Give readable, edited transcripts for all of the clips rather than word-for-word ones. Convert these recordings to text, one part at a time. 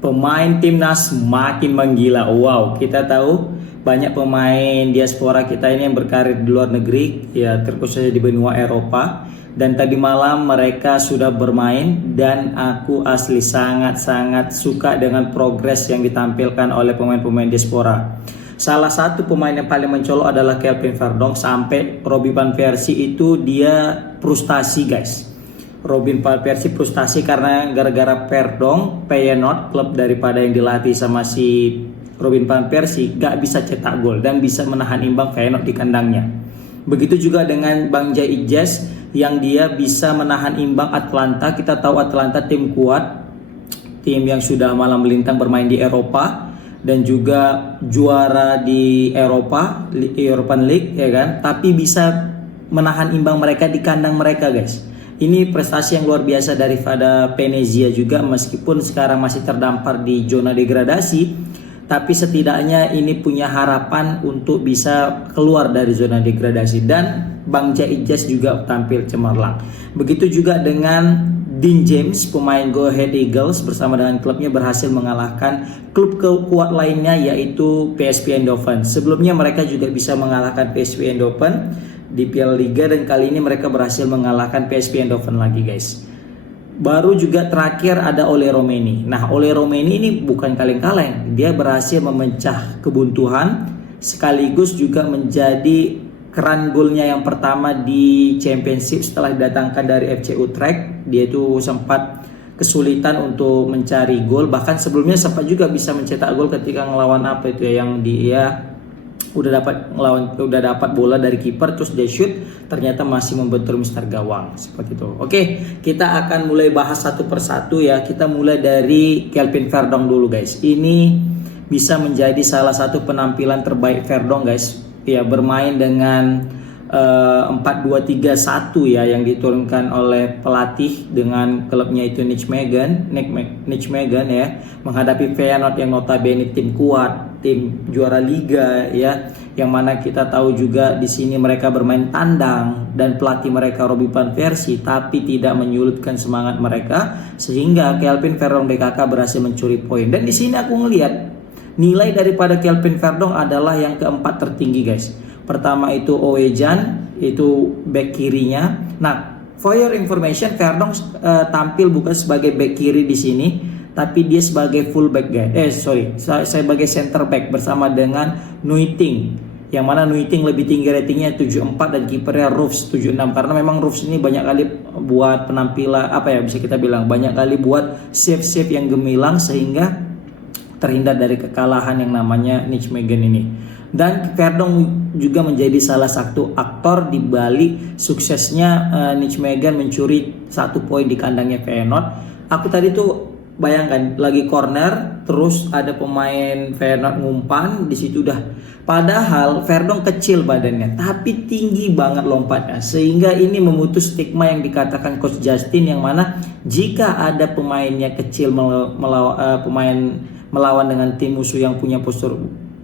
Pemain timnas makin menggila. Wow, kita tahu banyak pemain diaspora kita ini yang berkarir di luar negeri, ya terkhususnya di benua Eropa. Dan tadi malam mereka sudah bermain dan aku asli sangat-sangat suka dengan progres yang ditampilkan oleh pemain-pemain diaspora. Salah satu pemain yang paling mencolok adalah Kelvin Verdonk. Sampai Robin van Persie itu dia frustasi guys. Robin van Persie frustasi karena gara-gara Verdonk, Feyenoord, klub daripada yang dilatih sama si Robin van Persie, gak bisa cetak gol dan bisa menahan imbang Feyenoord di kandangnya. Begitu juga dengan Bang Jai Ijaz yang dia bisa menahan imbang Atlanta. Kita tahu Atlanta tim kuat, tim yang sudah malam melintang bermain di Eropa dan juga juara di European League ya kan, tapi bisa menahan imbang mereka di kandang mereka guys. Ini prestasi yang luar biasa daripada Venezia juga, meskipun sekarang masih terdampar di zona degradasi, tapi setidaknya ini punya harapan untuk bisa keluar dari zona degradasi. Dan Bang Jai Ijaz juga tampil cemerlang. Begitu juga dengan Dean James, pemain Go Ahead Eagles, bersama dengan klubnya berhasil mengalahkan klub kuat lainnya yaitu PSV Eindhoven. Sebelumnya mereka juga bisa mengalahkan PSV Eindhoven di Piala Liga, dan kali ini mereka berhasil mengalahkan PSV Eindhoven lagi guys. Baru juga terakhir ada Ole Romeni. Nah, Ole Romeni ini bukan kaleng-kaleng. Dia berhasil memecah kebuntuan sekaligus juga menjadi keran golnya yang pertama di Championship setelah didatangkan dari FC Utrecht. Dia itu sempat kesulitan untuk mencari gol, bahkan sebelumnya sempat juga bisa mencetak gol ketika ngelawan apa itu ya, yang dia udah dapat bola dari kiper terus dia shoot, ternyata masih membentur Mister Gawang seperti itu. Oke, kita akan mulai bahas satu persatu ya. Kita mulai dari Kelvin Verdonk dulu guys. Ini bisa menjadi salah satu penampilan terbaik Verdonk guys. Ya, bermain dengan 4-2-3-1 ya yang diturunkan oleh pelatih dengan klubnya itu Nijmegen ya, menghadapi Feyenoord yang notabene tim kuat, tim juara liga ya, yang mana kita tahu juga di sini mereka bermain tandang dan pelatih mereka Robin van Persie, tapi tidak menyulitkan semangat mereka sehingga Kelvin Verdonk DKK berhasil mencuri poin. Dan di sini aku ngelihat nilai daripada Kelvin Verdonk adalah yang keempat tertinggi guys. Pertama itu Owejan, itu back kirinya. Nah, for your information, Verdonk tampil bukan sebagai back kiri di sini, tapi dia sebagai full back guys. Saya sebagai center back bersama dengan Nuiting. Yang mana Nuiting lebih tinggi ratingnya 74 dan kipernya Roofs 76, karena memang Roofs ini banyak kali buat penampilan bisa kita bilang banyak kali buat save yang gemilang sehingga terhindar dari kekalahan yang namanya Nijmegen ini. Dan Verdonk juga menjadi salah satu aktor di balik suksesnya Nijmegen mencuri 1 poin di kandangnya Feyenoord. Aku tadi tuh bayangkan lagi corner, terus ada pemain Feyenoord ngumpan di situ udah. Padahal Verdonk kecil badannya, tapi tinggi banget lompatnya, sehingga ini memutus stigma yang dikatakan Coach Justin, yang mana jika ada pemainnya kecil melawan dengan tim musuh yang punya postur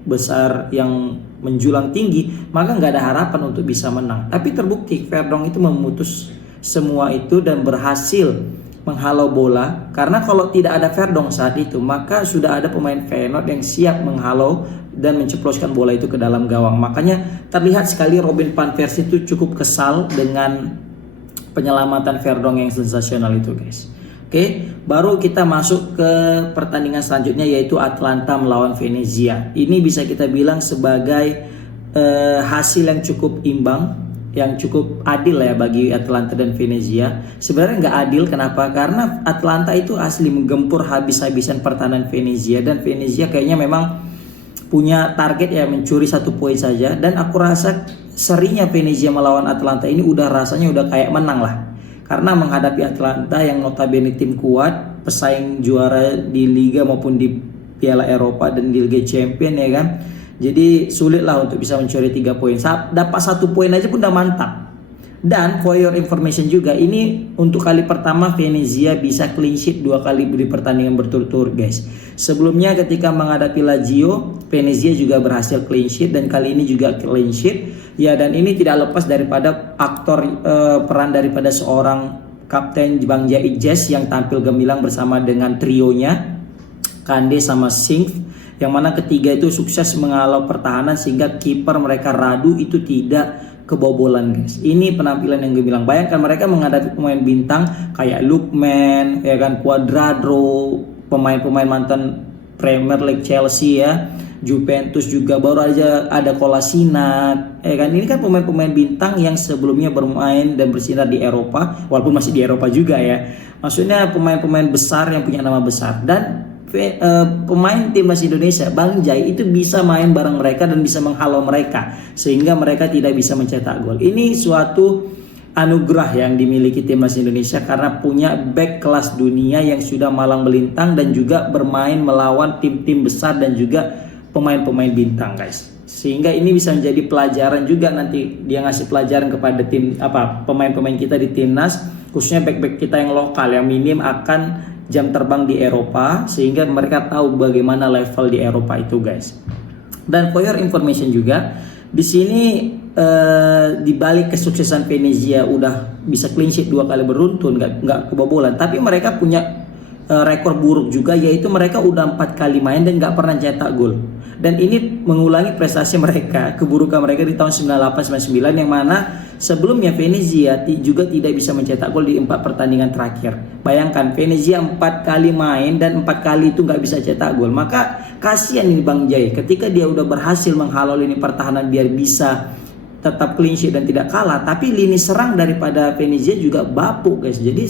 besar yang menjulang tinggi, maka nggak ada harapan untuk bisa menang. Tapi terbukti Verdonk itu memutus semua itu dan berhasil menghalau bola, karena kalau tidak ada Verdonk saat itu maka sudah ada pemain Feyenoord yang siap menghalau dan menceploskan bola itu ke dalam gawang. Makanya terlihat sekali Robin van Persie itu cukup kesal dengan penyelamatan Verdonk yang sensasional itu guys. Oke, baru kita masuk ke pertandingan selanjutnya yaitu Atlanta melawan Venezia. Ini bisa kita bilang sebagai hasil yang cukup imbang, yang cukup adil ya bagi Atlanta dan Venezia. Sebenarnya nggak adil, kenapa? Karena Atlanta itu asli menggempur habis-habisan pertahanan Venezia, dan Venezia kayaknya memang punya target ya mencuri 1 poin saja. Dan aku rasa serinya Venezia melawan Atlanta ini rasanya udah kayak menang lah. Karena menghadapi Atlanta yang notabene tim kuat, pesaing juara di Liga maupun di Piala Eropa dan di Liga Champion ya kan. Jadi sulit lah untuk bisa mencuri 3 poin. Dapat 1 poin aja pun udah mantap. Dan for your information juga, ini untuk kali pertama Venezia bisa clean sheet 2 kali di pertandingan berturut-turut guys. Sebelumnya ketika menghadapi Lazio, Venezia juga berhasil clean sheet dan kali ini juga clean sheet. Ya, dan ini tidak lepas daripada peran daripada seorang kapten Bang Jai Ijaz yang tampil gemilang bersama dengan trionya Kande sama Singh, yang mana ketiga itu sukses menghalau pertahanan sehingga kiper mereka Radu itu tidak kebobolan guys. Ini penampilan yang gue bilang. Bayangkan mereka menghadapi pemain bintang kayak Lookman, ya kan, Cuadrado, pemain-pemain mantan Premier League Chelsea ya, Juventus juga baru aja ada Kolasinac, ya kan. Ini kan pemain-pemain bintang yang sebelumnya bermain dan bersinar di Eropa, walaupun masih di Eropa juga ya. Maksudnya pemain-pemain besar yang punya nama besar, dan pemain timnas Indonesia Bang Jai itu bisa main bareng mereka dan bisa menghalau mereka sehingga mereka tidak bisa mencetak gol. Ini suatu anugerah yang dimiliki timnas Indonesia karena punya back kelas dunia yang sudah malang melintang dan juga bermain melawan tim-tim besar dan juga pemain-pemain bintang guys. Sehingga ini bisa menjadi pelajaran juga, nanti dia ngasih pelajaran kepada pemain-pemain kita di timnas, khususnya back-back kita yang lokal yang minim akan jam terbang di Eropa sehingga mereka tahu bagaimana level di Eropa itu guys. Dan for your information juga di sini di balik kesuksesan Venezia udah bisa clean sheet 2 kali beruntun, nggak kebobolan, tapi mereka punya rekor buruk juga, yaitu mereka udah 4 kali main dan nggak pernah cetak gol. Dan ini mengulangi prestasi mereka, keburukan mereka di tahun 98-99 yang mana sebelumnya Venezia juga tidak bisa mencetak gol di 4 pertandingan terakhir. Bayangkan Venezia 4 kali main dan 4 kali itu nggak bisa cetak gol. Maka kasihan ini Bang Jai ketika dia udah berhasil menghalau lini pertahanan biar bisa tetap clean sheet dan tidak kalah, tapi lini serang daripada Venezia juga bapuk guys. Jadi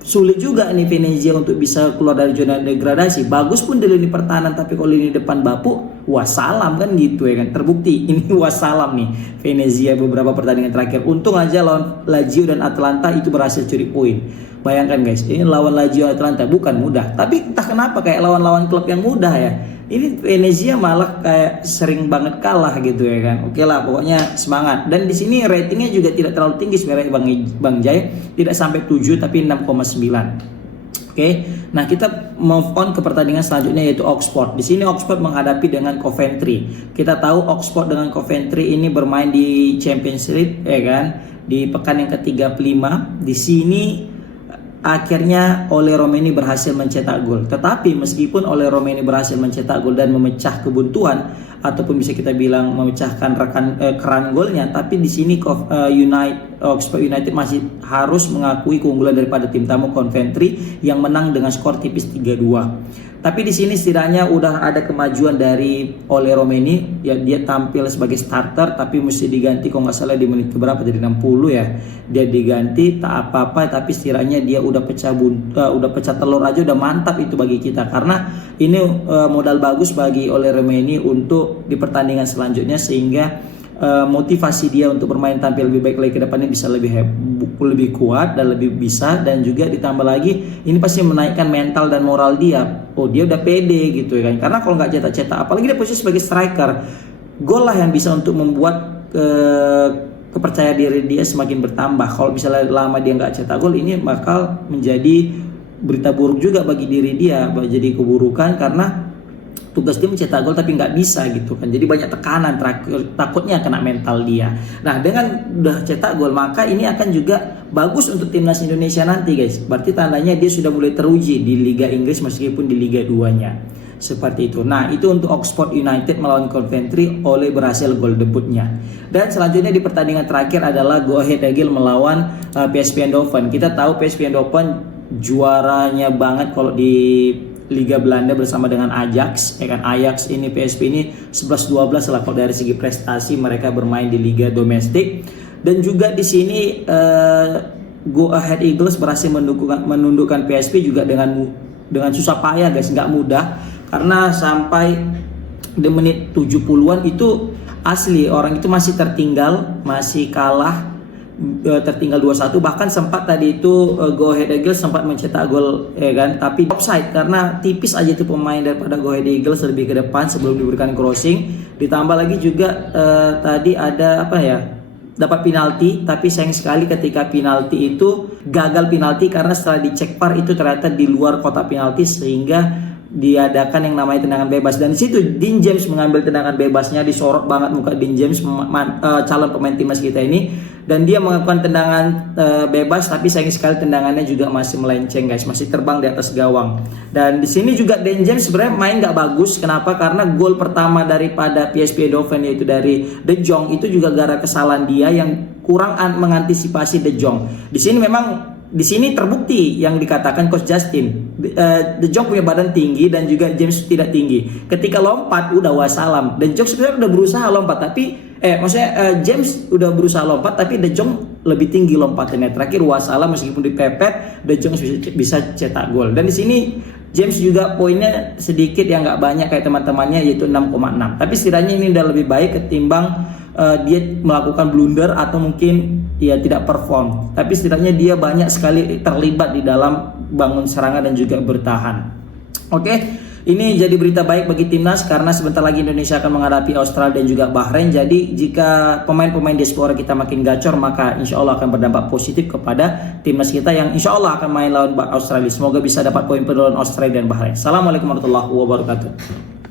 sulit juga nih Venezia untuk bisa keluar dari zona degradasi. Bagus pun di lini pertahanan, tapi kalau lini depan bapuk, wassalam kan gitu ya kan. Terbukti ini wassalam nih Venezia beberapa pertandingan terakhir. Untung aja lawan Lazio dan Atalanta itu berhasil curi poin. Bayangkan guys, ini lawan Lazio Atalanta bukan mudah, tapi entah kenapa kayak lawan-lawan klub yang mudah ya. Ini Venezia malah kayak sering banget kalah gitu ya kan. Oke lah, pokoknya semangat. Dan di sini ratingnya juga tidak terlalu tinggi sebenarnya Bang Jai, tidak sampai 7 tapi 6,9. Oke. Nah, kita move on ke pertandingan selanjutnya yaitu Oxford. Di sini Oxford menghadapi dengan Coventry. Kita tahu Oxford dengan Coventry ini bermain di Championship ya kan, di pekan yang ke-35. Di sini akhirnya Ole Romeni berhasil mencetak gol. Tetapi meskipun Ole Romeni berhasil mencetak gol dan memecah kebuntuan ataupun bisa kita bilang memecahkan keran golnya, tapi di sini Oxford United masih harus mengakui keunggulan daripada tim tamu Coventry yang menang dengan skor tipis 3-2. Tapi di sini setidaknya udah ada kemajuan dari Ole Romeni, ya dia tampil sebagai starter tapi mesti diganti kalau nggak salah di menit keberapa, jadi 60 ya. Dia diganti tak apa-apa, tapi setidaknya dia udah pecah telur aja udah mantap itu bagi kita, karena ini modal bagus bagi Ole Romeni untuk di pertandingan selanjutnya sehingga motivasi dia untuk bermain tampil lebih baik lagi ke depannya bisa lebih kuat dan lebih bisa, dan juga ditambah lagi ini pasti menaikkan mental dan moral dia. Oh, dia udah pede gitu ya kan, karena kalau nggak cetak-cetak, apalagi dia posisi sebagai striker, gol lah yang bisa untuk membuat kepercayaan diri dia semakin bertambah. Kalau misalnya lama dia nggak cetak gol, ini bakal menjadi berita buruk juga bagi diri dia, jadi keburukan karena tugas dia mencetak gol tapi nggak bisa gitu kan. Jadi banyak tekanan, takutnya kena mental dia. Nah, dengan udah cetak gol maka ini akan juga bagus untuk timnas Indonesia nanti guys. Berarti tandanya dia sudah mulai teruji di Liga Inggris meskipun di Liga 2-nya. Seperti itu. Nah, itu untuk Oxford United melawan Coventry, Ole berhasil gol debutnya. Dan selanjutnya di pertandingan terakhir adalah Go Ahead Eagles melawan PSV Eindhoven. Kita tahu PSV Eindhoven juaranya banget kalau di Liga Belanda bersama dengan Ajax, ya kan. Ajax ini PSV ini 11-12 lah kalau dari segi prestasi mereka bermain di liga domestik. Dan juga di sini Go Ahead Eagles berhasil menundukkan PSV juga dengan susah payah guys, nggak mudah, karena sampai di menit 70-an itu asli orang itu masih tertinggal, masih kalah, tertinggal 2-1, bahkan sempat tadi itu Go Ahead Eagles sempat mencetak gol ya kan, tapi offside karena tipis aja itu pemain daripada Go Ahead Eagles lebih ke depan sebelum diberikan crossing. Ditambah lagi juga tadi ada dapat penalti, tapi sayang sekali ketika penalti itu gagal penalti karena setelah dicek VAR itu ternyata di luar kotak penalti sehingga diadakan yang namanya tendangan bebas, dan di situ Dean James mengambil tendangan bebasnya, disorot banget muka Dean James, calon pemain timnas kita ini, dan dia melakukan tendangan bebas, tapi sayang sekali tendangannya juga masih melenceng guys, masih terbang di atas gawang. Dan di sini juga Dean James sebenarnya main nggak bagus. Kenapa? Karena gol pertama daripada PSV Eindhoven yaitu dari De Jong itu juga gara kesalahan dia yang kurang mengantisipasi De Jong. Di sini terbukti yang dikatakan Coach Justin, De Jong punya badan tinggi dan juga James tidak tinggi. Ketika lompat udah wassalam. De Jong sebenarnya udah berusaha lompat tapi James udah berusaha lompat tapi De Jong lebih tinggi lompatannya. Terakhir wassalam, meskipun dipepet De Jong bisa cetak gol. Dan di sini James juga poinnya sedikit yang nggak banyak kayak teman-temannya, yaitu 6,6. Tapi setidaknya ini udah lebih baik ketimbang dia melakukan blunder atau mungkin dia tidak perform. Tapi setidaknya dia banyak sekali terlibat di dalam bangun serangan dan juga bertahan. Oke, ini jadi berita baik bagi timnas karena sebentar lagi Indonesia akan menghadapi Australia dan juga Bahrain. Jadi jika pemain-pemain diaspora kita makin gacor, maka insya Allah akan berdampak positif kepada timnas kita yang insya Allah akan main lawan Australia. Semoga bisa dapat poin penuh lawan Australia dan Bahrain. Assalamualaikum warahmatullahi wabarakatuh.